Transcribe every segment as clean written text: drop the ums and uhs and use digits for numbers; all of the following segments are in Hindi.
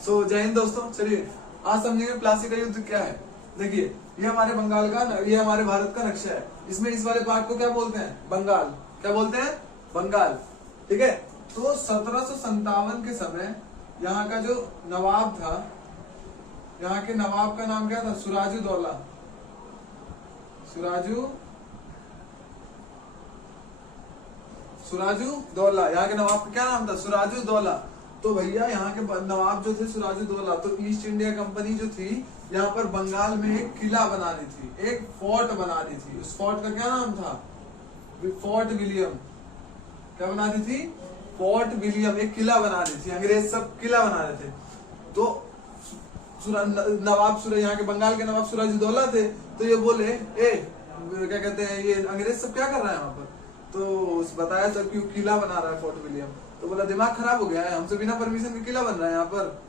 सो जय हिंद दोस्तों। चलिए आज समझेंगे प्लासी का युद्ध क्या है। देखिए ये हमारे बंगाल का, ये हमारे भारत का नक्शा है। इसमें इस वाले पार्ट को क्या बोलते हैं? बंगाल। क्या बोलते हैं? बंगाल। ठीक है। तो 1757 के समय यहाँ का जो नवाब था, यहाँ के नवाब का नाम क्या था? सुराजुद्दौला। सुराजुद्दौला। यहाँ के नवाब का क्या नाम था? सुराजुद्दौला। तो भैया यहाँ के नवाब जो थे सुराजुद्दौला, तो ईस्ट इंडिया कंपनी जो थी यहाँ पर बंगाल में एक किला बनानी थी, एक फोर्ट बनानी थी। उस फोर्ट का क्या नाम था? Fort William. क्या बनानी थी? Fort William. एक किला बनानी थी। अंग्रेज सब किला बना रहे थे। तो नवाब यहाँ के बंगाल के नवाब सुराजुद्दौला थे। तो ये बोले क्या कहते हैं, ये अंग्रेज सब क्या कर रहा है वहां पर? तो बताया सब कि किला बना रहा है फोर्ट विलियम। तो बोला दिमाग खराब हो गया है, हमसे बिना परमिशन के किला बन रहा है यहाँ पर।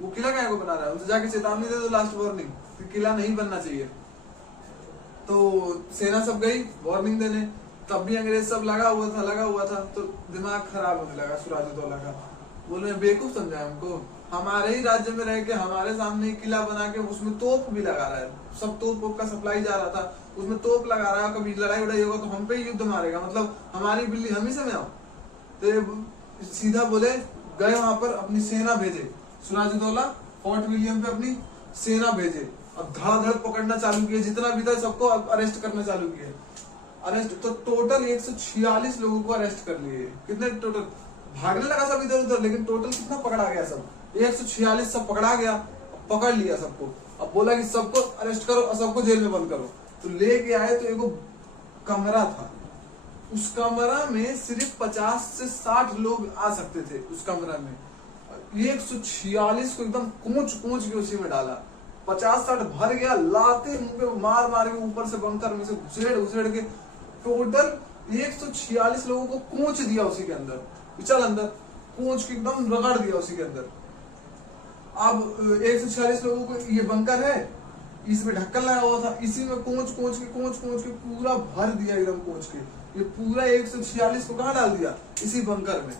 वो किला क्या को बना रहा है? उनसे जाके चेतावनी दे दो, लास्ट वार्निंग, किला नहीं बनना चाहिए। तो सेना सब गई वार्निंग देने, तब भी अंग्रेज सब लगा हुआ था। तो दिमाग खराब होने लगा सुराजुद्दौला का। बोले बेवकूफ समझा हमको, हमारे ही राज्य में रह के हमारे सामने किला बना के उसमें तोप भी लगा रहा है, सब तोप का सप्लाई जा रहा था, उसमें तोप लगा रहा है। कभी लड़ाई उड़ाई होगा तो हम पे ही युद्ध मारेगा, मतलब हमारी बिल्ली हम ही से में आओ। तो सीधा बोले गए वहां पर अपनी सेना भेजे। सुराजुद्दौला फोर्ट विलियम पे अपनी सेना भेजे और धड़ाधड़ पकड़ना चालू किए, जितना भी था सबको अरेस्ट करना चालू किए। अरेस्ट तो टोटल 146 लोगों को अरेस्ट कर लिए। कितने टोटल? भागने लगा सब इधर उधर, लेकिन टोटल कितना पकड़ा गया? सब 146 सब पकड़ा गया, पकड़ लिया सबको। अब बोला कि सबको अरेस्ट करो और सबको जेल में बंद करो। तो लेके आए तो एक कमरा था, उस कमरा में सिर्फ 50 से 60 लोग आ सकते थे। उस कमरा में 146 को एकदम कूच के उसी में डाला। 50-60 भर गया, लाते मुंह पे मार के ऊपर से बंकर में से घुसेड़ के टोटल 146 लोगों को कूच दिया उसी के अंदर। चल अंदर, कूच के एकदम रगड़ दिया उसी के अंदर। अब 146 लोगों को, ये बंकर है, इसमें ढक्कन लगा हुआ था, इसी में कूच के पूरा भर दिया एकदम कूच के। ये पूरा 146 को कहाँ डाल दिया? इसी बंकर में।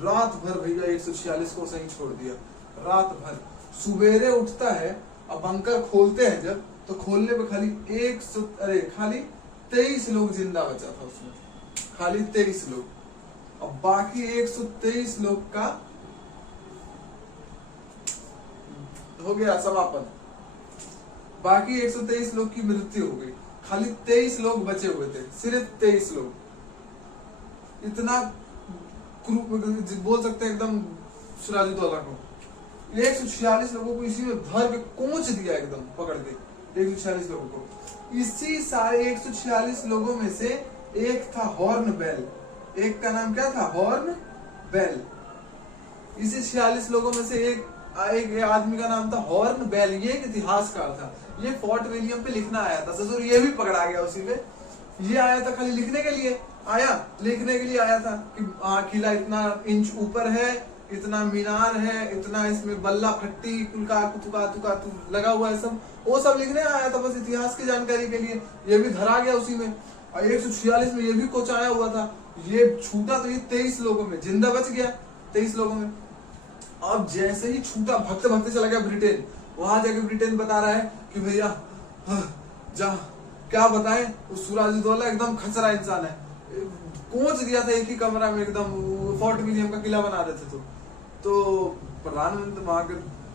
रात भर भैया 146 को सही छोड़ दिया, रात भर। सुबेरे उठता है, अब बंकर खोलते हैं जब, तो खोलने पे खाली 23 लोग जिंदा बचा था उसमें, खाली 23 लोग। अब बाकी 123 लोग का हो गया समापन। बाकी 123 लोग की मृत्यु हो गई, खाली 23 लोग बचे हुए थे, सिर्फ 23 लोग। इतना बोल सकते हैं एकदम सुराजुद्दौला को। 146 लोगों को इसी में भर के कोंच दिया एकदम पकड़ के, 146 लोगों को। इसी सारे 146 लोगों में से एक था हॉर्न बेल। एक का नाम क्या था? Hornbill. इसी 46 लोगों में से एक आदमी का नाम था हॉर्न बेल। ये एक इतिहासकार था, ये फोर्ट विलियम पे लिखना आया था। ससुर ये भी पकड़ा गया उसी में। ये आया था खाली लिखने के लिए आया था कि किला इतना इंच ऊपर है, इतना मीनार है, इतना इसमें बल्ला फट्टी तुका लगा हुआ है, सब वो सब लिखने आया था, बस इतिहास की जानकारी के लिए। ये भी धरा गया उसी में। और 146 में ये भी कोचाया हुआ था। ये छूटा तो ये 23 लोगों में, जिंदा बच गया 23 लोगों में। अब जैसे ही छूटा, भगते चला गया ब्रिटेन। वहां जाके ब्रिटेन बता रहा है कि भैया जा, क्या बताएं, उस सुराजुद्दौला एकदम खचरा इंसान है, कोच दिया था एक ही कमरा में एकदम, फोर्ट विलियम का किला बना रहे थे। तो प्रधानमंत्री वहां के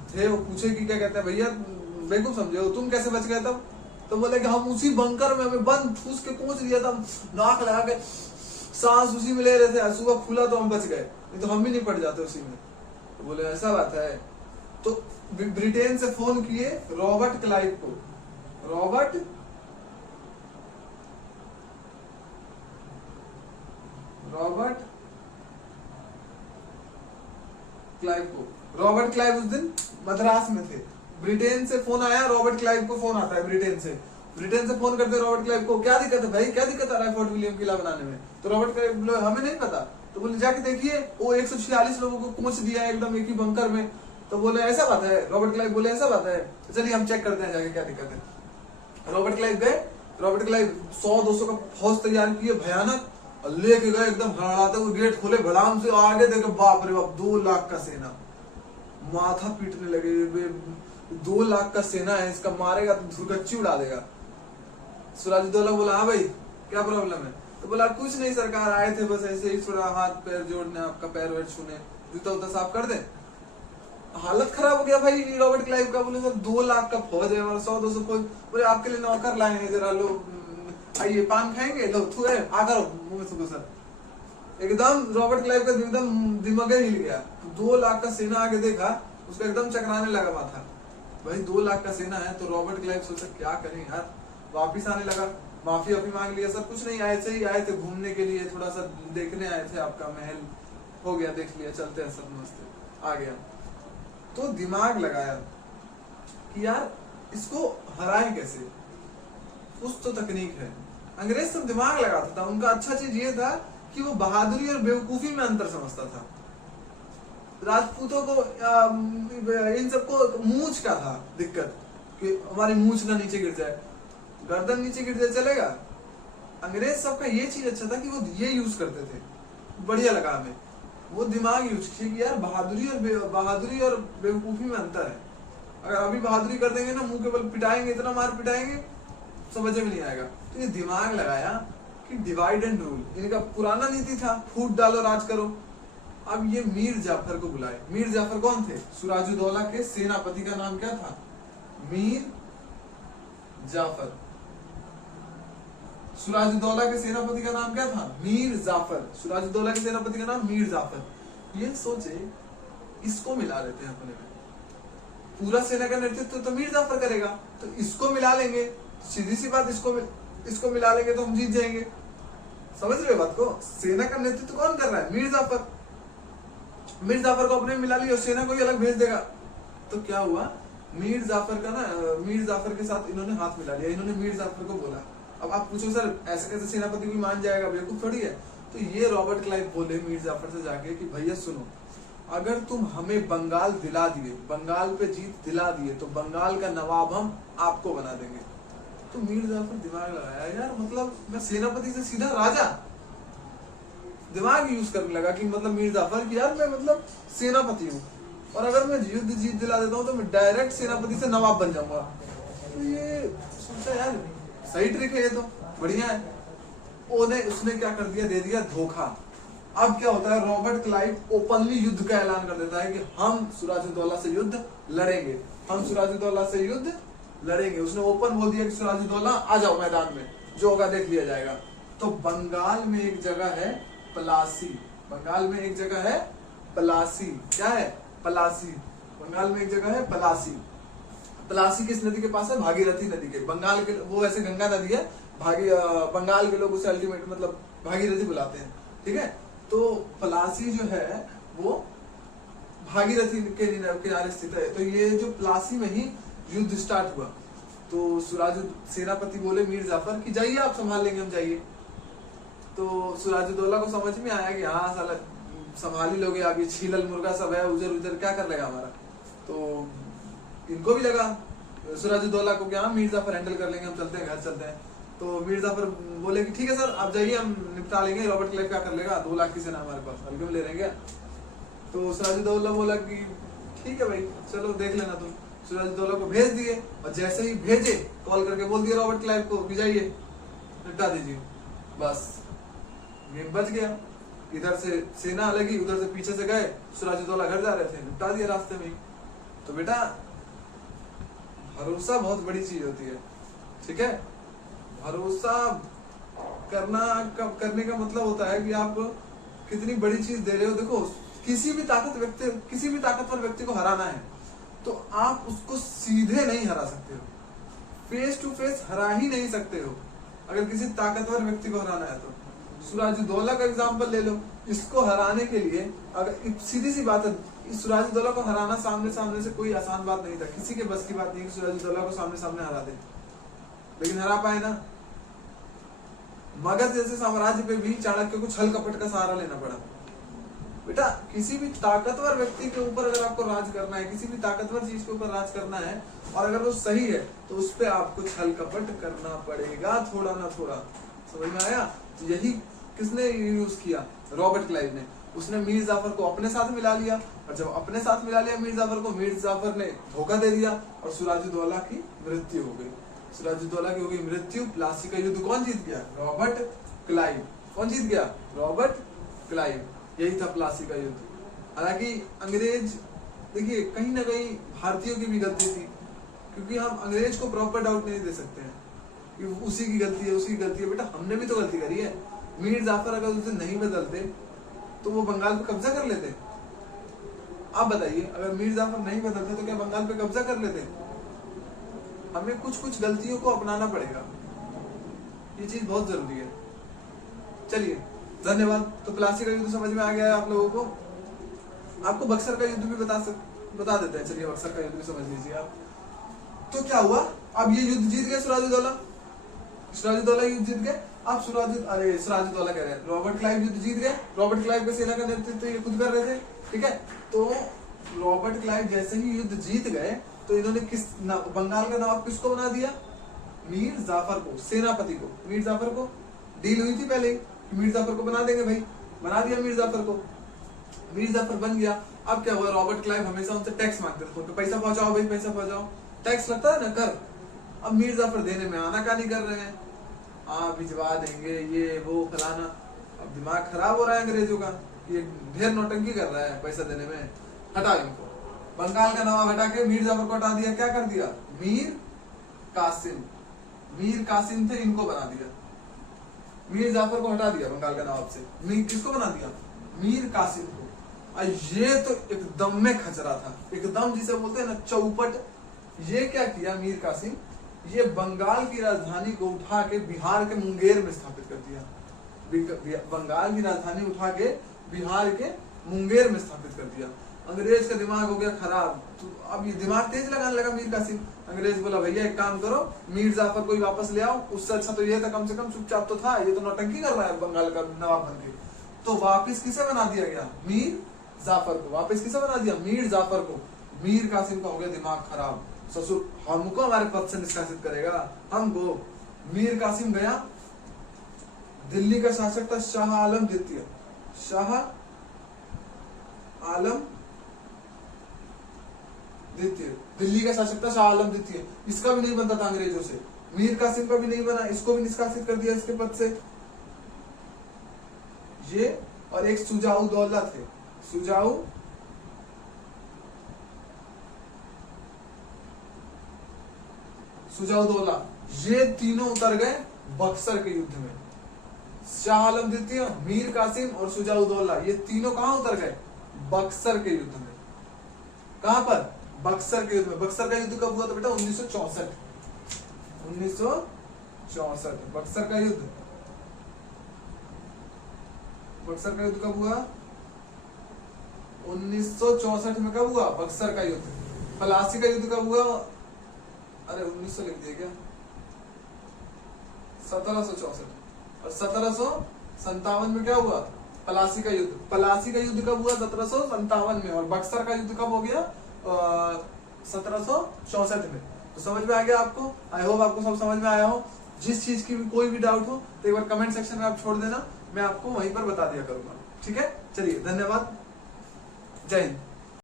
थे, वो पूछे कि क्या कहते हैं भैया, बेवकूफ समझे हो, तुम कैसे बच गए तब? तो बोले कि हम उसी बंकर में हमें बंद ठूस के कोच दिया था, नाक लगा के सांस उसी में ले रहे थे, सुबह खुला तो हम बच गए, नहीं तो हम भी नहीं पड़ जाते उसी में। तो बोले ऐसा बात है। तो ब्रिटेन से फोन किए रॉबर्ट क्लाइव को। रॉबर्ट क्लाइव उस दिन मद्रास में थे। ब्रिटेन से फोन आया, रॉबर्ट क्लाइव को फोन आता है ब्रिटेन से फोन करते रॉबर्ट क्लाइव को, क्या दिक्कत है भाई, क्या दिक्कत आ रहा है फोर्ट विलियम किला बनाने में? तो रॉबर्ट क्लाइव बोले हमें नहीं पता। तो बोले जाके देखिए, वो 146 लोगों को कोच दिया है एकदम एक ही बंकर में। तो बोले ऐसा बात है? रॉबर्ट क्लाइव बोले ऐसा बात है, चलिए हम चेक करते हैं जाके क्या दिक्कत है। रॉबर्ट क्लाइव गए, रॉबर्ट क्लाइव 100-200 का फौज तैयार किए भयानक, लेके गए एकदम हड़ाते हुए, गेट खोले भड़ाम से, आगे देखे बाप रे बाप 2 लाख का सेना, माथा पीटने लगे, 2 लाख का सेना है, इसका मारेगा तो धुरकच्ची उड़ा देगा। सिराजुद्दौला बोला हाँ भाई क्या प्रॉब्लम है? तो बोला कुछ नहीं सरकार, आए थे बस ऐसे ही थोड़ा हाथ पैर जोड़ने, आपका पैर वैर छूने, जूता उता साफ कर दे। हालत खराब हो गया भाई रॉबर्ट क्लाइव का। बोले सर 2 लाख का फौज है और 100-200 फौज, बोले आपके लिए नौकर लाए हैं, जरा लो आइए पान खाएंगे, लो थू है आ करो मुंह में थूको सर। एकदम रॉबर्ट क्लाइव का एकदम दिमाग हिल गया। 2 लाख का सेना आके देखा, उसका एकदम चकराने लगा माथा। भाई 2 लाख का सेना है, तो रॉबर्ट क्लाइव सोचा क्या करें यार, वापिस आने लगा, माफी वाफी मांग लिया। सर कुछ नहीं, ऐसे ही आए थे घूमने के लिए, थोड़ा सा देखने आए थे आपका महल, हो गया देख लिया, चलते हैं सर नमस्ते, आ गया। तो दिमाग लगाया कि यार इसको हराएं कैसे, कुछ तो तकनीक है। अंग्रेज सब दिमाग लगाता था, उनका अच्छा चीज ये था कि वो बहादुरी और बेवकूफी में अंतर समझता था। राजपूतों को इन सबको मूंछ का था दिक्कत, कि हमारी मूंछ ना नीचे गिर जाए, गर्दन नीचे गिर जाए चलेगा। अंग्रेज सबका ये चीज अच्छा था कि वो ये यूज करते थे, बढ़िया लगा हमें। वो दिमाग यूज किया कि यार बहादुरी और बेवकूफी में अंतर है। अगर अभी बहादुरी कर देंगे ना, मुंह के बल पिटाएंगे, इतना मार पिटाएंगे समझ में नहीं आएगा। तो ये दिमाग लगाया कि डिवाइड एंड रूल, इनका पुराना नीति था फूट डालो राज करो। अब ये मीर जाफर को बुलाए। मीर जाफर कौन थे? सिराजुद्दौला के सेनापति का नाम क्या था? मीर जाफर। सिराजुद्दौला के सेनापति का नाम क्या था? मीर जाफर। सिराजुद्दौला के सेनापति का नाम मीर जाफर। ये सोचे इसको मिला लेते हैं अपने में, पूरा सेना का नेतृत्व तो मीर जाफर करेगा, तो इसको मिला लेंगे, सीधी सी बात, इसको मिला लेंगे तो हम जीत जाएंगे। समझ रहे हो बात को? सेना का नेतृत्व कौन कर रहा है? मीर जाफर। मीर जाफर को अपने मिला लिया और सेना को ही अलग भेज देगा। तो क्या हुआ, मीर जाफर के साथ इन्होंने हाथ मिला लिया। इन्होंने मीर जाफर को बोला। अब आप पूछो सर ऐसे कैसे सेनापति भी मान जाएगा, बेवकूफ थोड़ी है। तो ये रॉबर्ट क्लाइव बोले मीर जाफर से जाके कि भैया सुनो, अगर तुम हमें बंगाल दिला दिए, बंगाल पे जीत दिला दिए, तो बंगाल का नवाब हम आपको बना देंगे। तो मीर जाफर दिमाग लगाया, यार मतलब मैं सेनापति से सीधा राजा, दिमाग यूज करने लगा कि मतलब मीर जाफर की यार मैं मतलब सेनापति हूँ, और अगर मैं युद्ध जीत दिला देता हूँ तो मैं डायरेक्ट सेनापति से नवाब बन जाऊंगा। तो ये सोचा यार सही ट्रिक है, ये तो बढ़िया है। उसने क्या कर दिया, दे दिया धोखा। अब क्या होता है, रॉबर्ट क्लाइव ओपनली युद्ध का ऐलान कर देता है कि हम सिराजुद्दौला से युद्ध लड़ेंगे, हम सिराजुद्दौला से युद्ध लड़ेंगे। उसने ओपन बोल दिया कि सिराजुद्दौला आ जाओ मैदान में, जो होगा देख लिया जाएगा। तो बंगाल में एक जगह है पलासी, बंगाल में एक जगह है पलासी। क्या है? पलासी। बंगाल में एक जगह है पलासी। पलासी किस नदी के पास है? भागीरथी नदी के। बंगाल के वो ऐसे गंगा नदी है, बंगाल के लोग उसे अल्टीमेट मतलब भागीरथी बुलाते हैं, ठीक है। तो पलासी जो है वो भागीरथी के किनारे स्थित है। तो ये जो पलासी में ही युद्ध स्टार्ट हुआ। तो सेनापति बोले मीर जाफर कि जाइए आप संभाल लेंगे, हम जाइए। तो सिराजुद्दौला को समझ में आया कि हाँ साला संभाल ही लोगे, अभी छीलल मुर्गा सब है, उधर उधर क्या कर लेगा हमारा। तो इनको भी लगा सिराजुद्दौला को क्या मीर जाफर हैंडल कर लेंगे, हम चलते हैं, घर चलते हैं। तो मीर जाफर बोले कि ठीक है सर आप जाइए, हम निपटा लेंगे, रॉबर्ट क्लाइव क्या कर लेगा, 2 लाख की सेना हमारे पास, हल्के में ले रहेंगे। तो सिराजुद्दौला बोला कि ठीक है भाई चलो देख लेना तुम। सिराजुद्दौला को भेज दिए, और जैसे ही भेजे कॉल करके बोल दिया रॉबर्ट क्लाइव को कि जाइए निपटा दीजिए। बस गेम बच गया। इधर से सेना लगी, उधर से पीछे से गए, सिराजुद्दौला घर जा रहे थे, निपटा दिया रास्ते में। तो बेटा भरोसा बहुत बड़ी चीज होती है, ठीक है। भरोसा करने का मतलब होता है कि आप कितनी बड़ी चीज दे रहे हो। देखो किसी भी ताकतवर व्यक्ति को हराना है तो आप उसको सीधे नहीं हरा सकते हो, फेस टू फेस हरा ही नहीं सकते हो। अगर किसी ताकतवर व्यक्ति को हराना है तो सिराजुद्दौला का एग्जांपल ले लो। इसको हराने के लिए अगर सीधी सी बात है, सिराजुद्दौला को हराना सामने से कोई आसान बात नहीं था, किसी के बस की बात नहीं कि सिराजुद्दौला को सामने हरा दे, लेकिन हरा पाए ना। मगध जैसे साम्राज्य पे भी चाणक्य को छल कपट का सहारा लेना पड़ा। बेटा किसी भी ताकतवर व्यक्ति के ऊपर अगर आपको राज करना है, किसी भी ताकतवर चीज के ऊपर राज करना है, और अगर वो सही है तो उस पर आपको छल कपट करना पड़ेगा, थोड़ा ना थोड़ा। समझ में आया? यही किसने यूज किया? रॉबर्ट क्लाइव ने। उसने मीर जाफर को अपने साथ मिला लिया, और जब अपने साथ मिला लिया मीर जाफर को, मीर जाफर ने धोखा दे दिया और सिराजुद्दौला की मृत्यु हो गई। सिराजुद्दौला की हो गई मृत्यु। प्लासी का युद्ध कौन जीत गया? Robert Clive. कौन जीत गया? Robert Clive. यही था प्लासी का युद्ध। हालांकि अंग्रेज, देखिए कहीं ना कहीं भारतीयों की भी गलती थी, क्योंकि हम अंग्रेज को प्रॉपर डाउट नहीं दे सकते हैं कि उसी की गलती है, उसकी गलती है। बेटा हमने भी तो गलती करी है। मीर जाफर अगर उसे नहीं बदलते तो वो बंगाल पे कब्जा कर लेते। आप बताइए, अगर मीर जाफर नहीं बदलते तो क्या बंगाल पे कब्जा कर लेते? हमें कुछ कुछ गलतियों को अपनाना पड़ेगा, ये चीज बहुत जरूरी है। चलिए धन्यवाद। तो प्लासी का युद्ध समझ में आ गया है आप लोगों को। आपको बक्सर का युद्ध भी बता देते हैं। चलिए बक्सर का युद्ध भी समझ लीजिए आप। तो क्या हुआ, अब ये युद्ध जीत गए सिराजुद्दौला युद्ध जीत गए। आप सिराजुद्दौला कह रहे हैं, रॉबर्ट क्लाइव युद्ध जीत गए। रॉबर्ट क्लाइव का सेना का नेतृत्व ये खुद कर रहे थे, ठीक है। तो रॉबर्ट क्लाइव जैसे ही युद्ध जीत गए तो इन्होंने बंगाल का नवाब किसको बना दिया? मीर जाफर को, सेनापति को। मीर जाफर को डील हुई थी पहले, मीर जाफर को बना देंगे भाई, बना दिया मीर जाफर को। मीर जाफर बन गया। अब क्या हुआ, रॉबर्ट क्लाइव हमेशा उनसे टैक्स मांगते थे, तो पैसा पहुंचाओ भाई, पैसा पहुंचाओ, टैक्स लगता है ना, कर। अब मीर जाफर देने में आनाकानी कर रहे हैं, हाँ भिजवा देंगे ये वो फलाना। अब दिमाग खराब हो रहा है अंग्रेजों का, ये ढेर नौटंकी कर रहा है पैसा देने में, हटाओ इनको। बंगाल का नवाब हटा के मीर जाफर को हटा दिया, क्या कर दिया? मीर कासिम थे, इनको बना दिया। मीर जाफर को हटा दिया बंगाल का नवाब से, किसको बना दिया? मीर कासिम को। ये तो एकदम में खचरा था, एकदम जिसे बोलते हैं ना चौपट। ये क्या किया मीर कासिम, ये बंगाल की राजधानी को उठा के बिहार के मुंगेर में स्थापित कर दिया। बंगाल की राजधानी उठा के बिहार के मुंगेर में स्थापित कर दिया। अंग्रेज का दिमाग हो गया खराब। तो अब ये दिमाग तेज लगाने लगा मीर कासिम। अंग्रेज बोला भैया एक काम करो, मीर जाफर को ही वापस ले आओ। उससे अच्छा तो ये था, कम से कम चुपचाप तो था, ये तो नौटंकी कर रहा है बंगाल का नवाब बन के। तो वापिस किसे बना दिया गया? मीर जाफर को। वापिस किसे बना दिया? मीर जाफर को। मीर कासिम का हो गया दिमाग खराब, ससुर हमको हमारे पद से निष्कासित करेगा हमको। मीर कासिम गया, दिल्ली का शासक था शाह आलम द्वितीय। शाह आलम द्वितीय दिल्ली का शासक था, शाह आलम द्वितीय। इसका भी नहीं बनता था अंग्रेजों से, मीर कासिम का भी नहीं बना, इसको भी निष्कासित कर दिया इसके पद से। ये और एक सुजाऊ दौला थे, सुजाउदौला, ये तीनों उतर गए बक्सर के युद्ध में। शाह आलम द्वितीय, मीर कासिम और सुजाउदौला, ये तीनों कहां उतर गए? बक्सर के युद्ध में। कहां पर? बक्सर के युद्ध में। बक्सर का युद्ध कब हुआ था बेटा? 1964। 1964 बक्सर का युद्ध। बक्सर का युद्ध कब हुआ? 1964 में। कब हुआ? बक्सर का युद्ध। प्लासी का युद्ध कब हुआ? अरे 1900 लिख दिया क्या? 1764। और 1757 में क्या हुआ? प्लासी का युद्ध। प्लासी का युद्ध कब हुआ? 1757 में। और बक्सर का युद्ध कब हो गया? 1764 में। तो समझ में आ गया आपको? आई होप आपको सब समझ में आया हो। जिस चीज की भी कोई भी डाउट हो तो एक बार कमेंट सेक्शन में आप छोड़ देना, मैं आपको वहीं पर बता दिया करूंगा। ठीक है, चलिए धन्यवाद, जय हिंद।